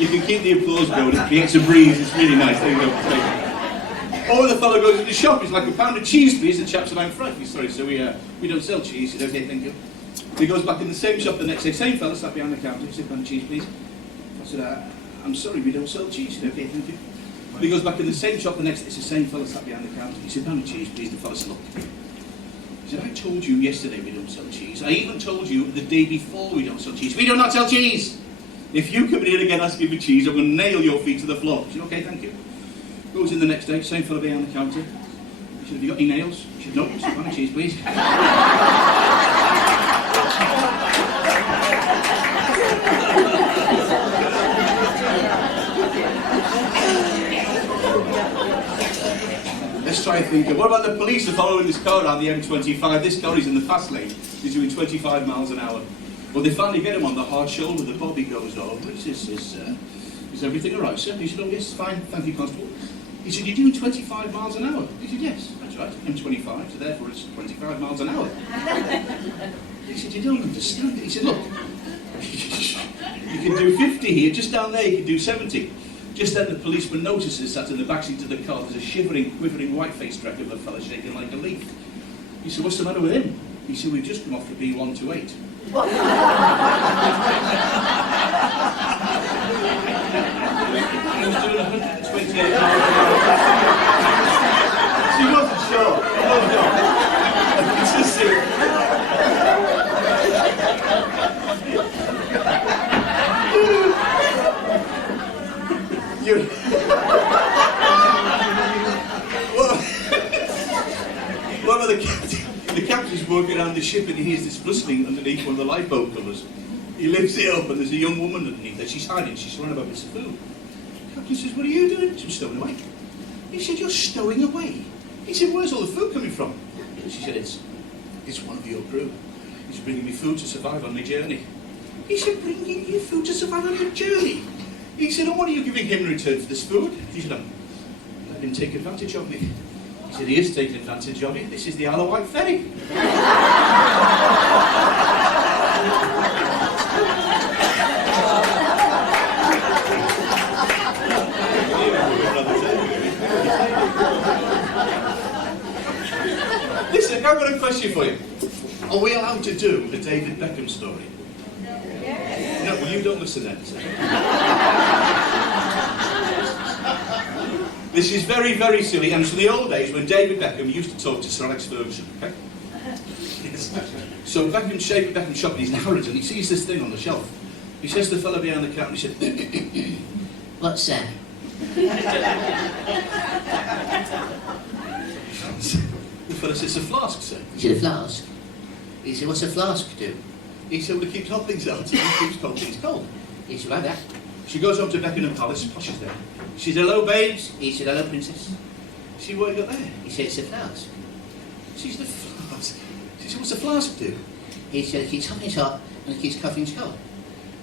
You can keep the applause going, it creates a breeze, it's really nice. There you go. Or the fellow goes to the shop, he's like, a pound of cheese, please. The chap said, I'm frightened. Sorry, so we don't sell cheese. He said, okay, thank you. He goes back in the same shop the next day, same fellow sat behind the counter. He said, pound of cheese, please. I said, I'm sorry, we don't sell cheese. He said, okay, thank you. He goes back in the same shop the next day, it's the same fellow sat behind the counter. He said, pound of cheese, please. The fellow said, look. He said, I told you yesterday we don't sell cheese. I even told you the day before we don't sell cheese. We do not sell cheese. If you come in here again asking for cheese, I'm going to nail your feet to the floor. He said, okay, thank you. Goes in the next day, same fellow behind the counter. He said, have you got any nails? He said, no. He said, pound of cheese, please. Let's try and think of, what about the police are following this car around the M25? This car is in the fast lane. He's doing 25 miles an hour. Well, they finally get him on the hard shoulder. The bobby goes over. He says, is everything all right, sir? He said, oh, yes, fine. Thank you, Constable. He said, you're doing 25 miles an hour? He said, yes, that's right. M25, so therefore it's 25 miles an hour. He said, you don't understand it. He said, look, you can do 50 here. Just down there, you can do 70. Just then the policeman notices that in the backseat of the car there's a shivering, quivering, white-faced wreck of a fella shaking like a leaf. He said, what's the matter with him? He said, we've just come off the B128. He was doing 128 miles an hour. She wasn't sure. It's just One of the captain's walking around the ship and he hears this rustling underneath one of the lifeboat covers. He lifts it up and there's a young woman underneath there. She's hiding, she's surrounded by bits of food. The captain says, what are you doing? She was stowing away. He said, you're stowing away? He said, where's all the food coming from? She said, it's one of your crew. He's bringing me food to survive on my journey. He said, bringing you food to survive on your journey? He said, oh, what are you giving him in return for this food? He said, I'm letting him take advantage of me. He said, he is taking advantage of you. This is the Isle of Wight ferry. Listen, I've got a question for you. Are we allowed to do the David Beckham story? No, well, you don't listen then. This is very, very silly, and it's from the old days when David Beckham used to talk to Sir Alex Ferguson, okay? So David Beckham shopping, he's in Harrods, he sees this thing on the shelf. He says to the fellow behind the counter, he said, what's that? The fellow says, it's a flask, sir. He said, a flask? He said, what's a flask do? He said, well, it keeps hot things out, it keeps cold things cold. He said, like that. She goes up to Beckenham Palace, she's there. She said, hello, babes. He said, hello, princess. She said, what have you got there? He said, it's a flask. She said, a flask? She said, what's a flask do? He said, it keeps hot things hot and it keeps cold things cold.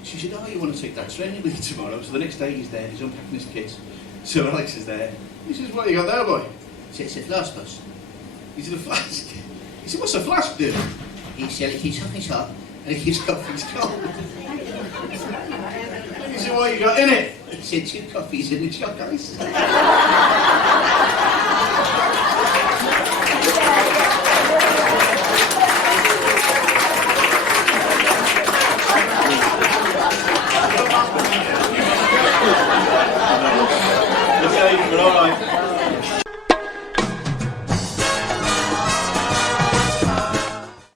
She said, oh, you want to take that training with you tomorrow? So the next day he's there, he's unpacking his kit. So Alex is there. He says, what have you got there, boy? He said, it's a flask, boss. He said, a flask? He said, what's a flask do? He said, it keeps hot things hot and it keeps cold things cold. He said, what you got in it? He said, 2 coffees and a choc ice. Okay, but all right.